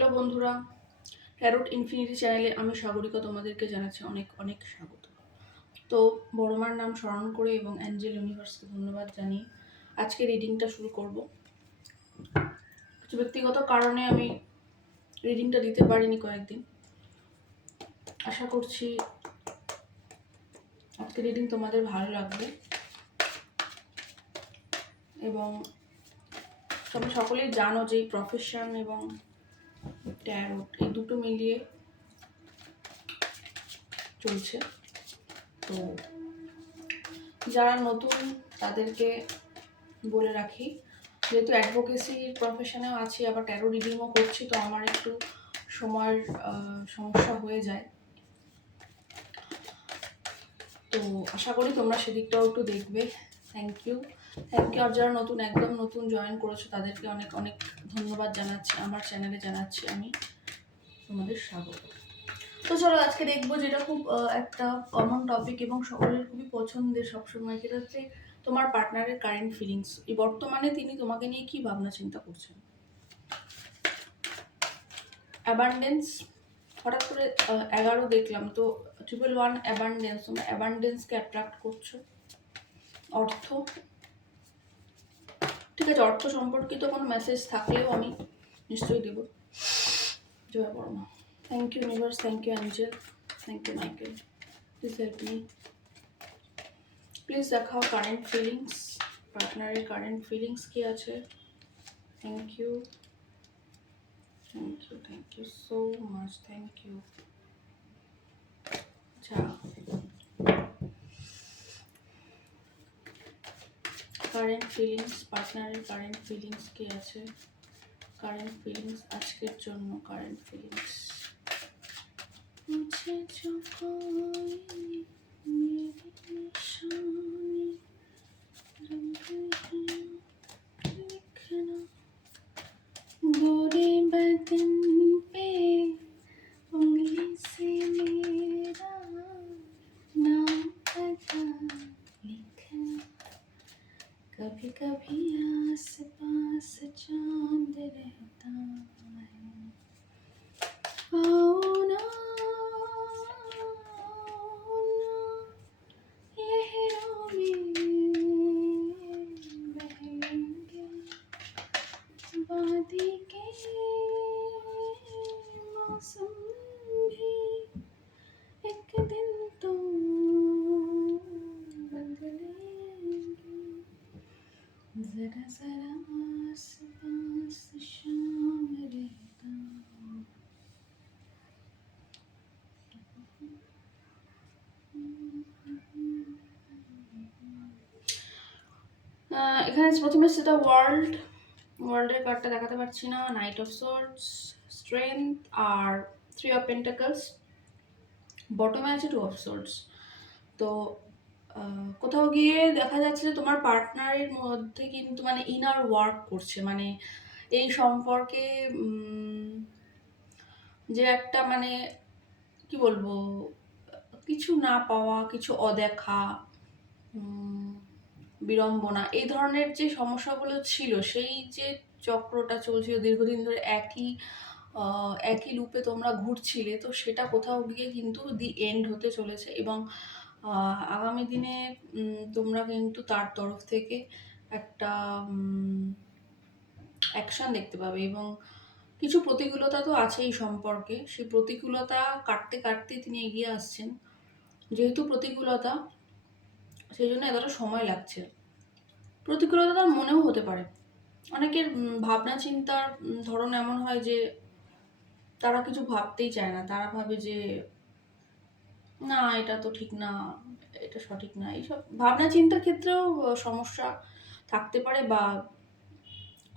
Hello বন্ধুরা, tarot infinity চ্যানেলে আমি সাগরিকা তোমাদেরকে জানাচ্ছি অনেক অনেক স্বাগত। তো বড় মার নাম স্মরণ করে এবং অ্যাঞ্জেল ইউনিভার্সকে ধন্যবাদ জানিয়ে আজকে রিডিংটা শুরু করব। কিছু ব্যক্তিগত কারণে আমি রিডিংটা দিতে পারিনি কয়েকদিন। আশা করছি আজকে রিডিং তোমাদের ভালো লাগবে এবং তোমরা সকলেই জানো যে প্রফেশন এবং ট্যারোট এই দুটো মিলিয়ে চলছে। তো যারা নতুন তাদেরকে বলে রাখি, যেহেতু অ্যাডভোকেসির প্রফেশনেও আছি আবার ট্যারো রিডিংও করছি, তো আমার একটু সময়ের সমস্যা হয়ে যায়। তো আশা করি তোমরা সেদিকটাও একটু দেখবে। Thank you. আর যারা একদম নতুন জয়েন করেছো তাদেরকে অনেক অনেক ধন্যবাদ জানাচ্ছি, আমার চ্যানেলে জানাচ্ছি আমি তোমাদের স্বাগত। তো চলো আজকে দেখবো, যেটা খুব একটা কমন টপিক এবং সকলের খুবই পছন্দের সবসময়, যেটা হচ্ছে তোমার পার্টনারের কারেন্ট ফিলিংস। এই বর্তমানে তিনি তোমাকে নিয়ে কি ভাবনা চিন্তা করছেন। অ্যাবান্ডেন্স, হঠাৎ করে 11 দেখলাম, তো 111 অ্যাবান্ডেন্স, তোমরা অ্যাবান্ডেন্সকে অ্যাট্রাক্ট করছো। অর্থ, ঠিক আছে, অর্থ সম্পর্কিত কোনো মেসেজ থাকলেও আমি নিশ্চয়ই দেবো। Joy Barma. Thank you universe, thank you angel, thank you Michael, please help me. Please দেখাও কারেন্ট ফিলিংস, পার্টনারের কারেন্ট ফিলিংস কি আছে। Thank you, thank you so much, thank you. আচ্ছা, কারেন্ট ফিলিংস, পার্টনারের কারেন্ট ফিলিংস কি আছে, কারেন্ট ফিলিংস আজকের জন্য, কারেন্ট ফিলিংস। মুঝে जो कोई मेरी निशानी रंग लिखना गोरे बदन पे उंगली से मेरा नाम पता लिखना कभी कभी आस पास चांद रहता है आओ ना लहरों में बहेंगे वादी के मौसम भी एक दिन तो बदलेंगे जरा जरा आस पास शाम रहता এখানে প্রথমে সেটা ওয়ার্ল্ডের কার্ডটা দেখাতে পারছি না। নাইট অফ সোর্ডস, স্ট্রেংথ আর 3 অফ পেন্টাকলস, বটমে আছে 2 অফ সোর্ডস। তো কোথাও গিয়ে দেখা যাচ্ছে যে তোমার পার্টনারের মধ্যে কিন্তু মানে ইনার ওয়ার্ক করছে, মানে এই সম্পর্কে যে একটা মানে কি বলবো, কিছু না পাওয়া, কিছু অদেখা, বিড়ম্বনা, এই ধরনের যে সমস্যাগুলো ছিল, সেই যে চক্রটা চলছিল দীর্ঘদিন ধরে, একই লুপে তোমরা ঘুরছিলে, তো সেটা কোথাও গিয়ে কিন্তু দি এন্ড হতে চলেছে এবং আগামী দিনে তোমরা কিন্তু তার তরফ থেকে একটা অ্যাকশন দেখতে পাবে এবং কিছু প্রতিকূলতা তো আছেই সম্পর্কে, সেই প্রতিকূলতা কাটতে কাটতে তিনি এগিয়ে আসছেন। যেহেতু প্রতিকূলতা, সেই জন্য এতটা সময় লাগছে। প্রতিকূলতা তার মনেও হতে পারে। অনেকের ভাবনা চিন্তার ধরন এমন হয় যে তারা কিছু ভাবতেই চায় না, তারা ভাবে যে না এটা তো ঠিক না, এটা সঠিক না। এইসব ভাবনা চিন্তার ক্ষেত্রেও সমস্যা থাকতে পারে, বা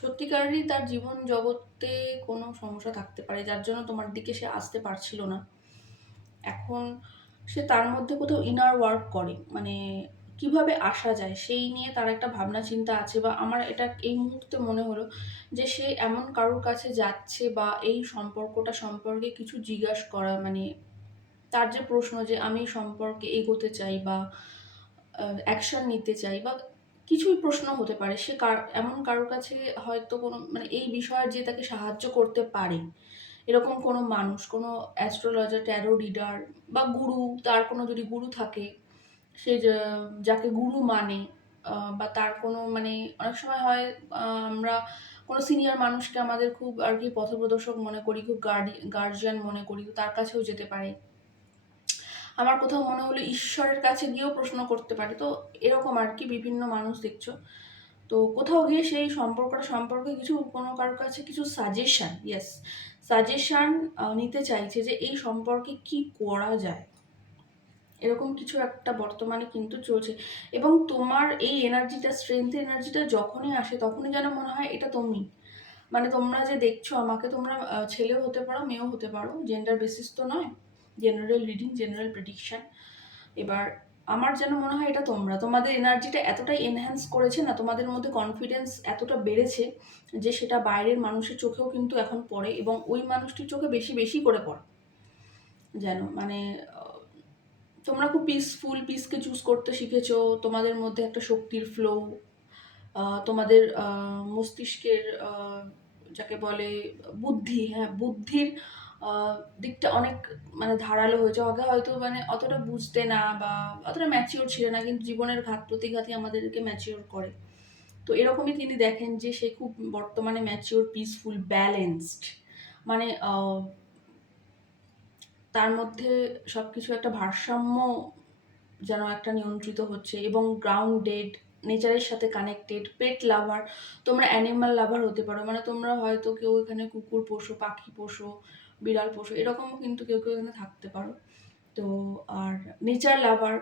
সত্যিকারেরই তার জীবন জগতে কোনো সমস্যা থাকতে পারে, যার জন্য তোমার দিকে সে আসতে পারছিল না। এখন সে তার মধ্যে কোথাও ইনার ওয়ার্ক করে, মানে কিভাবে আসা যায় সেই নিয়ে তার একটা ভাবনা চিন্তা আছে, বা আমার এটা এই মুহূর্তে মনে হলো যে সে এমন কারোর কাছে যাচ্ছে বা এই সম্পর্কটা সম্পর্কে কিছু জিজ্ঞাসা করা, মানে তার যে প্রশ্ন যে আমি সম্পর্কে এগোতে চাই বা অ্যাকশন নিতে চাই বা কিছুই প্রশ্ন হতে পারে, সে এমন কারোর কাছে হয়তো কোনো মানে এই বিষয়ে যে তাকে সাহায্য করতে পারে, এরকম কোনো মানুষ, কোনো অ্যাস্ট্রোলজার, ট্যারো রিডার বা গুরু, তার কোনো যদি গুরু থাকে, সে যাকে গুরু মানে, বা তার কোনো মানে অনেক সময় হয় আমরা কোনো সিনিয়র মানুষকে আমাদের খুব আর কি পথপ্রদর্শক মনে করি, খুব গার্জিয়ান মনে করি, তো তার কাছেও যেতে পারে। আমার কোথাও মনে হলো ঈশ্বরের কাছে গিয়েও প্রশ্ন করতে পারে। তো এরকম আর কি বিভিন্ন মানুষ দেখছো। তো কোথাও গিয়ে সেই সম্পর্কটা সম্পর্কে কিছু কোনো কারোর কাছে কিছু সাজেশন, ইয়েস, সাজেশন নিতে চাইছে যে এই সম্পর্কে কি করা যায়, এরকম কিছু একটা বর্তমানে কিন্তু চলছে। এবং তোমার এই এনার্জিটা, স্ট্রেংথ এনার্জিটা যখনই আসে তখনই যেন মনে হয় এটা তুমি, মানে তোমরা যে দেখছো আমাকে, তোমরা ছেলেও হতে পারো, মেয়েও হতে পারো, জেন্ডার বেসিস তো নয়, জেনারেল রিডিং, জেনারেল প্রেডিকশন। এবার আমার যেন মনে হয় এটা তোমরা, তোমাদের এনার্জিটা এতটাই এনহ্যান্স করেছে না, তোমাদের মধ্যে কনফিডেন্স এতটা বেড়েছে যে সেটা বাইরের মানুষের চোখেও কিন্তু এখন পড়ে, এবং ওই মানুষটির চোখে বেশি বেশি করে পড়ে যেন, মানে তোমরা খুব পিসফুল, পিসকে চুজ করতে শিখেছো, তোমাদের মধ্যে একটা শক্তির ফ্লো, তোমাদের মস্তিষ্কের যাকে বলে বুদ্ধি, হ্যাঁ বুদ্ধির দিকটা অনেক মানে ধারালো হয়েছে। আগে হয়তো মানে অতটা বুঝতে না বা অতটা ম্যাচিওর ছিল না, কিন্তু জীবনের ঘাত প্রতিঘাতই আমাদেরকে ম্যাচিওর করে। তো এরকমই তিনি দেখেন যে সে খুব বর্তমানে ম্যাচিওর, পিসফুল, ব্যালেন্সড, মানে তার মধ্যে সবকিছু একটা ভারসাম্য যেন একটা নিয়ন্ত্রিত হচ্ছে, এবং গ্রাউন্ডেড, নেচারের সাথে কানেক্টেড, পেট লাভার, তোমরা অ্যানিমাল লাভার হতে পারো, মানে তোমরা হয়তো কেউ এখানে কুকুর পোষো, পাখি পোষো, বিড়াল পোষো, এরকমও কিন্তু কেউ কেউ এখানে থাকতে পারো। তো আর নেচার লাভার,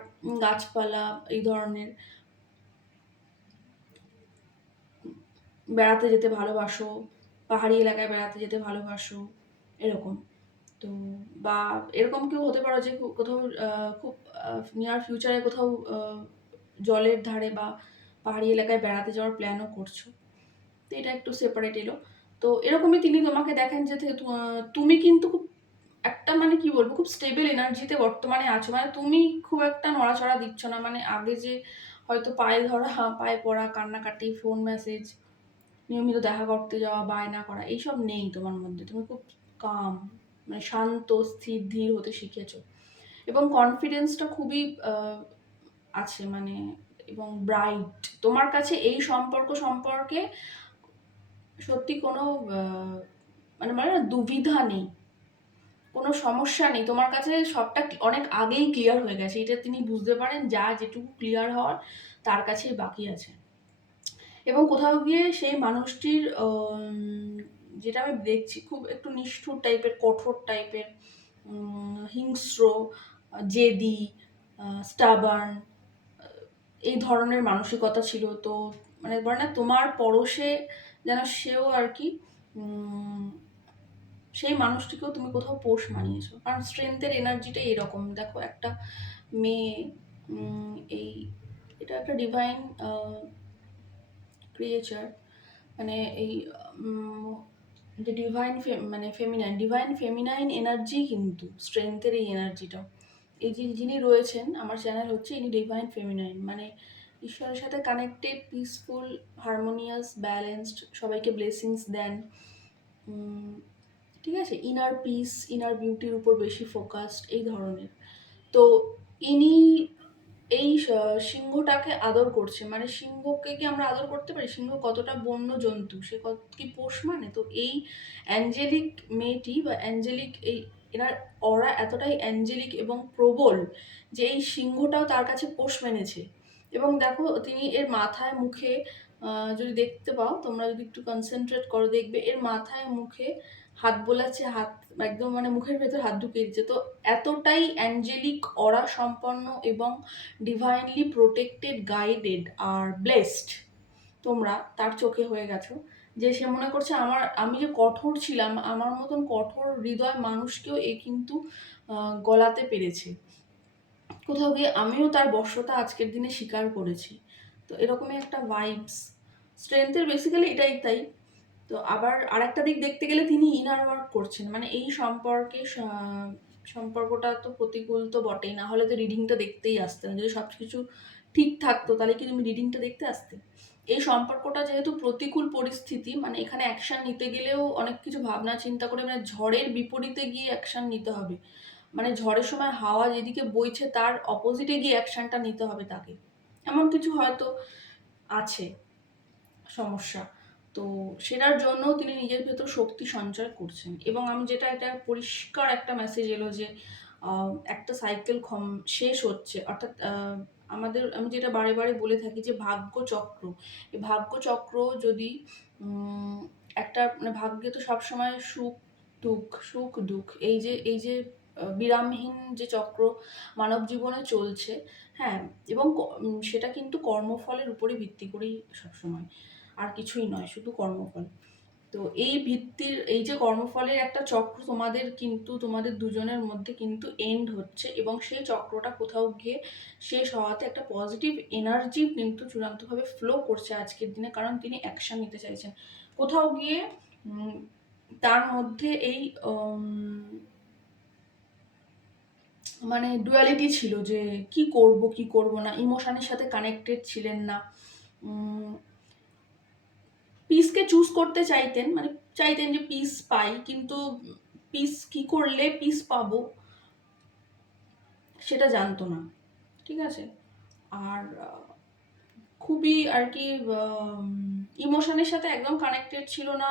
গাছপালা, এই ধরনের, বেড়াতে যেতে ভালোবাসো, পাহাড়ি এলাকায় বেড়াতে যেতে ভালোবাসো, এরকম। তো বা এরকম কেউ হতে পারো যে কোথাও খুব নিয়ার ফিউচারে কোথাও জলের ধারে বা পাহাড়ি এলাকায় বেড়াতে যাওয়ার প্ল্যানও করছো। তো এটা একটু সেপারেট এলো। তো এরকমই তিনি তোমাকে দেখেন যে তুমি কিন্তু খুব একটা মানে কি বলবো, খুব স্টেবল এনার্জিতে বর্তমানে আছো, মানে তুমি খুব একটা নড়াচড়া দিচ্ছ না, মানে আগে যে হয়তো পায়ে ধরা, পায়ে পড়া, কান্নাকাটি, ফোন মেসেজ, নিয়মিত দেখা করতে যাওয়া, বায়না করা, এইসব নেই তোমার মধ্যে। তুমি খুব কাম, মানে শান্ত, স্থির, ধীর হতে শিখেছো, এবং কনফিডেন্সটা খুবই আছে, মানে এবং ব্রাইট। তোমার কাছে এই সম্পর্ক সম্পর্কে সত্যি কোনো মানে মানে না দুবিধা নেই, কোনো সমস্যা নেই, তোমার কাছে সবটা অনেক আগেই ক্লিয়ার হয়ে গেছে, এটা তিনি বুঝতে পারেন, যা যেটুকু ক্লিয়ার হওয়ার তার কাছেই বাকি আছে। এবং কোথাও গিয়ে সেই মানুষটির যেটা আমি দেখছি খুব একটু নিষ্ঠুর টাইপের, কঠোর টাইপের, হিংস্র, জেদি, স্টাবার্ন, এই ধরনের মানসিকতা ছিল। তো মানে বলে না তোমার পরশে যেন সেও আর কি সেই মানুষটিকেও তুমি কোথাও পোষ মানিয়েছো, কারণ স্ট্রেংথের এনার্জিটা এরকম। দেখো একটা মেয়ে, এই এটা একটা ডিভাইন ক্রিয়েচার, মানে এই যে ডিভাইন মানে ফেমিনাইন, ডিভাইন ফেমিনাইন এনার্জি কিন্তু স্ট্রেংথের এই এনার্জিটা, এই যে যিনি রয়েছেন আমার চ্যানেল হচ্ছে ইনি ডিভাইন ফেমিনাইন, মানে ঈশ্বরের সাথে কানেক্টেড, পিসফুল, হারমোনিয়াস, ব্যালেন্সড, সবাইকে ব্লেসিংস দেন, ঠিক আছে, ইনার পিস, ইনার বিউটির উপর বেশি ফোকাসড, এই ধরনের। তো ইনি এই সিংহটাকে আদর করছে, মানে সিংহকে কি আমরা আদর করতে পারি? সিংহ কতটা বন্য জন্তু, সে কত কি পোষ মানে। তো এই অ্যাঞ্জেলিক মেয়েটি বা অ্যাঞ্জেলিক এই এনার অরা এতটাই অ্যাঞ্জেলিক এবং প্রবল যে এই সিংহটাও তার কাছে পোষ মেনেছে। এবং দেখো তিনি এর মাথায় মুখে যদি দেখতে পাও, তোমরা যদি একটু কনসেন্ট্রেট করো দেখবে এর মাথায় মুখে হাত বোলাচ্ছে, হাত একদম মানে মুখের ভেতর হাত ঢুকিয়ে দিচ্ছে। তো এতটাই অ্যাঞ্জেলিক অরা সম্পন্ন এবং divinely protected, guided are blessed তোমরা তার চোখে হয়ে গেছো, যে সে মনে করছে আমি যে কঠোর ছিলাম, আমার মতন কঠোর হৃদয় মানুষকেও এ কিন্তু গলাতে পেরেছে। কোথাও গিয়ে আমিও তার বশ্যতা আজকের দিনে স্বীকার করেছি। তো এরকমই একটা ভাইবস স্ট্রেংথের, বেসিক্যালি এটাই তাই। তো আবার আরেকটা দিক দেখতে গেলে তিনি ইনার ওয়ার্ক করছেন, মানে এই সম্পর্কটা তো প্রতিকূল তো বটেই, না হলে তো রিডিংটা দেখতেই আসতেন। যদি সব কিছু ঠিক থাকতো তাহলে কি তুমি রিডিংটা দেখতে আসতে? এই সম্পর্কটা যেহেতু প্রতিকূল পরিস্থিতি, মানে এখানে অ্যাকশন নিতে গেলেও অনেক কিছু ভাবনা চিন্তা করে, মানে ঝড়ের বিপরীতে গিয়ে অ্যাকশন নিতে হবে, মানে ঝড়ের সময় হাওয়া যেদিকে বইছে তার অপোজিটে গিয়ে অ্যাকশনটা নিতে হবে তাকে, এমন কিছু হয়তো আছে সমস্যা। তো সেটার জন্য তিনি নিজের ভেতর শক্তি সঞ্চয় করছেন, এবং আমি যেটা এটা পরিষ্কার একটা মেসেজ এলো যে একটা সাইকেল শেষ হচ্ছে, অর্থাৎ আমি যেটা বারে বারে বলে থাকি যে ভাগ্যচক্র, এই ভাগ্যচক্র যদি উম, একটা মানে ভাগ্যে তো সবসময় সুখ দুঃখ এই যে বিরামহীন যে চক্র মানব জীবনে চলছে, হ্যাঁ, এবং সেটা কিন্তু কর্মফলের উপরে ভিত্তি করেই সবসময়, আর কিছুই নয়, শুধু কর্মফল। তো এই যে কর্মফলের একটা চক্র তোমাদের দুজনের মধ্যে কিন্তু এন্ড হচ্ছে, এবং সেই চক্রটা কোথাও গিয়ে শেষ হওয়াতে একটা পজিটিভ এনার্জি কিন্তু চূড়ান্তভাবে ফ্লো করছে আজকের দিনে, কারণ তিনি অ্যাকশন নিতে চাইছেন কোথাও গিয়ে। তার মধ্যে এই মানে ডুয়ালিটি ছিল যে কি করব কি করব না, ইমোশনের সাথে কানেক্টেড ছিলেন না, পিসকে চুজ করতে চাইতেন, মানে চাইতেন যে পিস পাই, কিন্তু পিস কি করলে পিস পাবো সেটা জানতো না, ঠিক আছে। আর খুবই আর কি ইমোশনের সাথে একদম কানেক্টেড ছিল না,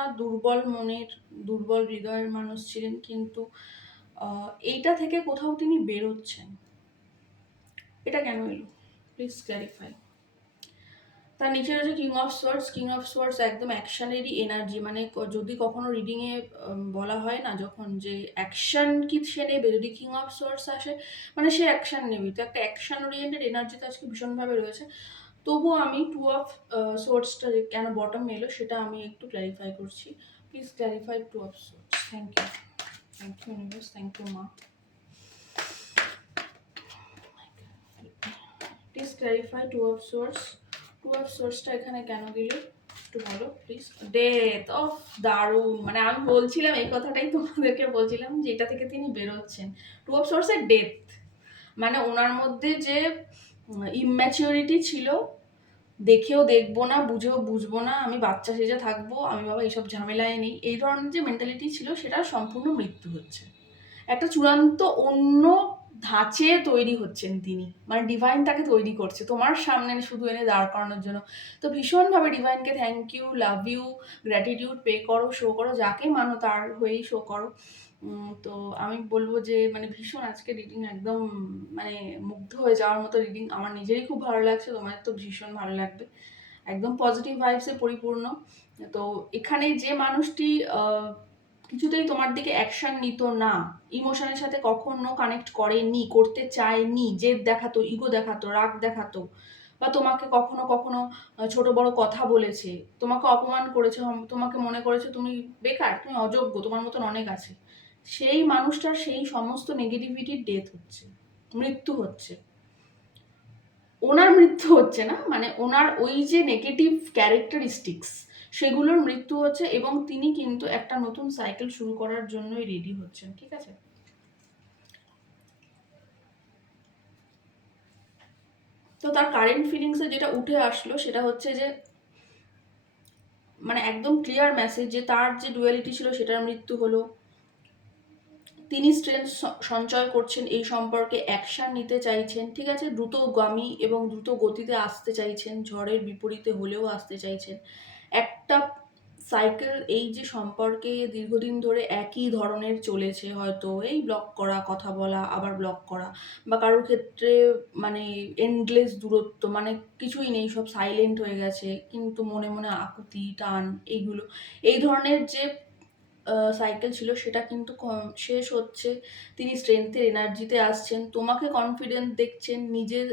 দুর্বল হৃদয়ের মানুষ ছিলেন, কিন্তু এইটা থেকে কোথাও তিনি বেরোচ্ছেন। এটা কেন এলো প্লিজ ক্ল্যারিফাই। তার নিচে রয়েছে কিং অফ সোয়ার্ডস একদম অ্যাকশনেরই এনার্জি, মানে যদি কখনো রিডিংয়ে বলা হয় না যখন যে অ্যাকশন কি সে নেবে, যদি কিং অফ সোয়ার্ডস আসে মানে সে অ্যাকশন নেবে, তো একটা অ্যাকশন ওরিয়েন্টেড এনার্জি তো আজকে ভীষণভাবে রয়েছে। তবুও আমি টু অফ সোয়ার্ডসটা কেন বটম এলো সেটা আমি একটু ক্ল্যারিফাই করছি। Please clarify two of swords. Thank you universe, thank you মা। প্লিজ ক্ল্যারিফাই টু অফ সোর্সটা এখানে কেন দিলে একটু বলো প্লিজ। ডেথ অফ, দারুণ, মানে আমি বলছিলাম এই কথাটাই তোমাদেরকে বলছিলাম যে এটা থেকে তিনি বেরোচ্ছেন। টু অফ সোর্সের ডেথ, মানে ওনার মধ্যে যে ইম্যাচিউরিটি ছিল, দেখেও দেখবো না, বুঝেও বুঝবো না, আমি বাচ্চা সেজে থাকবো, আমি বাবা এইসব ঝামেলায় নেই, এই ধরনের যে মেন্টালিটি ছিল সেটা সম্পূর্ণ মৃত্যু হচ্ছে। একটা চূড়ান্ত অন্য ধাঁচে তৈরি হচ্ছেন তিনি, মানে ডিভাইন তাকে তৈরি করছে তোমার সামনে শুধু এনে দাঁড় করানোর জন্য। তো ভীষণভাবে ডিভাইনকে thank you, love you, gratitude pay করো, শো করো, যাকে মানো তার হয়েই শো করো। তো আমি বলবো যে মানে ভীষণ আজকে রিডিং একদম মানে মুগ্ধ হয়ে যাওয়ার মতো রিডিং, আমার নিজেরই খুব ভালো লাগছে, তোমার তো ভীষণ ভালো লাগবে, একদম পজিটিভ ভাইবসে পরিপূর্ণ। তো এখানে যে মানুষটি কিছুতেই তোমার দিকে অ্যাকশন নিত না, ইমোশনের সাথে কখনো কানেক্ট করেনি, করতে চায়নি, জেদ দেখাতো, ইগো দেখাতো, রাগ দেখাতো, বা তোমাকে কখনো কখনো ছোট বড় কথা বলেছে, তোমাকে অপমান করেছে, তোমাকে মনে করেছে তুমি বেকার, তুমি অযোগ্য, তোমার মতন অনেক আছে, সেই মানুষটার সেই সমস্ত নেগেটিভিটির ডেথ হচ্ছে, মৃত্যু হচ্ছে। ওনার মৃত্যু হচ্ছে না, মানে ওনার ওই যে নেগেটিভ ক্যারেক্টারিস্টিক্স সেগুলোর মৃত্যু হচ্ছে, এবং তিনি কিন্তু একটা নতুন সাইকেল শুরু করার জন্যই রেডি হচ্ছেন, ঠিক আছে। তো তার কারেন্ট ফিলিংসে যেটা উঠে আসলো সেটা হচ্ছে যে মানে একদম ক্লিয়ার মেসেজ যে তার যে ডুয়ালিটি ছিল সেটার মৃত্যু হলো, তিনি স্ট্রেংথ সঞ্চয় করছেন, এই সম্পর্কে অ্যাকশন নিতে চাইছেন, ঠিক আছে, দ্রুতগামী এবং দ্রুত গতিতে আসতে চাইছেন, ঝড়ের বিপরীতে হলেও আসতে চাইছেন। একটা সাইকেল এই যে সম্পর্কে দীর্ঘদিন ধরে একই ধরনের চলেছে, হয়তো এই ব্লক করা, কথা বলা, আবার ব্লক করা, বা কারোর ক্ষেত্রে মানে এন্ডলেস দূরত্ব, মানে কিছুই নেই, সব সাইলেন্ট হয়ে গেছে, কিন্তু মনে মনে আকুতি টান, এইগুলো, এই ধরনের যে সাইকেল ছিল সেটা কিন্তু শেষ হচ্ছে। তিনি স্ট্রেংথের এনার্জিতে আসছেন, তোমাকে কনফিডেন্ট দেখছেন, নিজের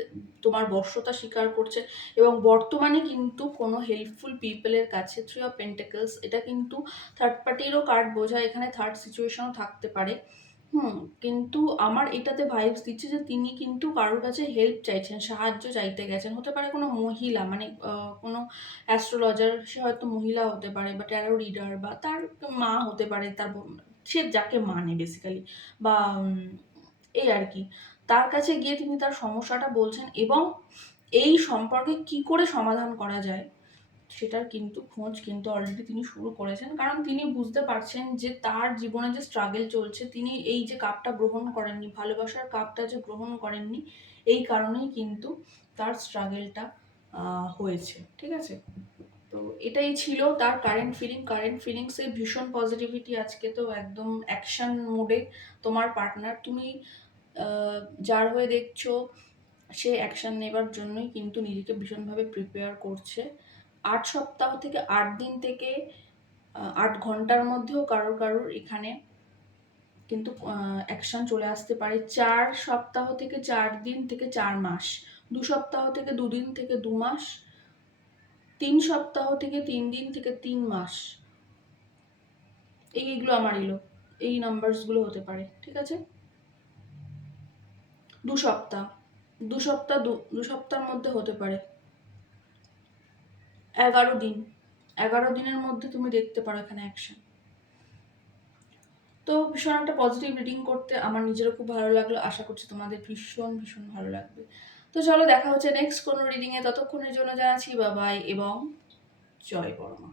তোমার বশ্যতা স্বীকার করছে, এবং বর্তমানে কিন্তু কোনো হেল্পফুল পিপলের কাছে, থ্রি অফ পেন্টাকলস এটা কিন্তু থার্ড পার্টিরও কার্ড বোঝায়, এখানে থার্ড সিচুয়েশনও থাকতে পারে। কিন্তু আমার এটাতে ভাইবস দিচ্ছে যে তিনি কিন্তু কারোর কাছে হেল্প চাইছেন, সাহায্য চাইতে গেছেন, হতে পারে কোনো মহিলা, মানে কোনো অ্যাস্ট্রোলজার, সে হয়তো মহিলা হতে পারে, বা ট্যারো রিডার, বা তার মা হতে পারে, তার সে যাকে মানে বেসিক্যালি, বা এই আর কি, তার কাছে গিয়ে তিনি তার সমস্যাটা বলছেন, এবং এই সম্পর্কে কি করে সমাধান করা যায় সেটার কিন্তু খোঁজ কিন্তু অলরেডি তিনি শুরু করেছেন, কারণ তিনি বুঝতে পারছেন যে তার জীবনে যে স্ট্রাগল চলছে, তিনি এই যে কাপটা গ্রহণ করেননি, ভালোবাসার কাপটা যে গ্রহণ করেননি, এই কারণেই কিন্তু তার স্ট্রাগলটা হয়েছে। ঠিক আছে, তো এটাই ছিল তার কারেন্ট ফিলিংসে ভীষণ পজিটিভিটি। আজকে তো একদম অ্যাকশন মোডে তোমার পার্টনার, তুমি যার হয়ে দেখছো সে অ্যাকশন নেবার জন্যই কিন্তু নিজেকে ভীষণভাবে প্রিপেয়ার করছে। 8 সপ্তাহ থেকে 8 দিন থেকে 8 ঘন্টার মধ্যেও কারোর কারোর এখানে কিন্তু অ্যাকশন চলে আসতে পারে। 4 সপ্তাহ থেকে 4 দিন থেকে 4 মাস, 2 সপ্তাহ থেকে 2 দিন থেকে 2 মাস, 3 সপ্তাহ থেকে 3 দিন থেকে 3 মাস, এইগুলো আমার এলো, এই নাম্বারসগুলো হতে পারে। ঠিক আছে, 2 সপ্তাহ, 2 সপ্তাহ, 2 সপ্তাহের মধ্যে হতে পারে 11 দিন, 11 দিনের মধ্যে তুমি দেখতে পারো এখানে অ্যাকশন। তো ভীষণ একটা পজিটিভ রিডিং করতে আমার নিজেরও খুব ভালো লাগলো, আশা করছি তোমাদের ভীষণ ভীষণ ভালো লাগবে। তো চলো দেখা হচ্ছে নেক্সট কোনো রিডিংয়ে, ততক্ষণের জন্য জানাচ্ছি বাবাই এবং জয় বড়মা।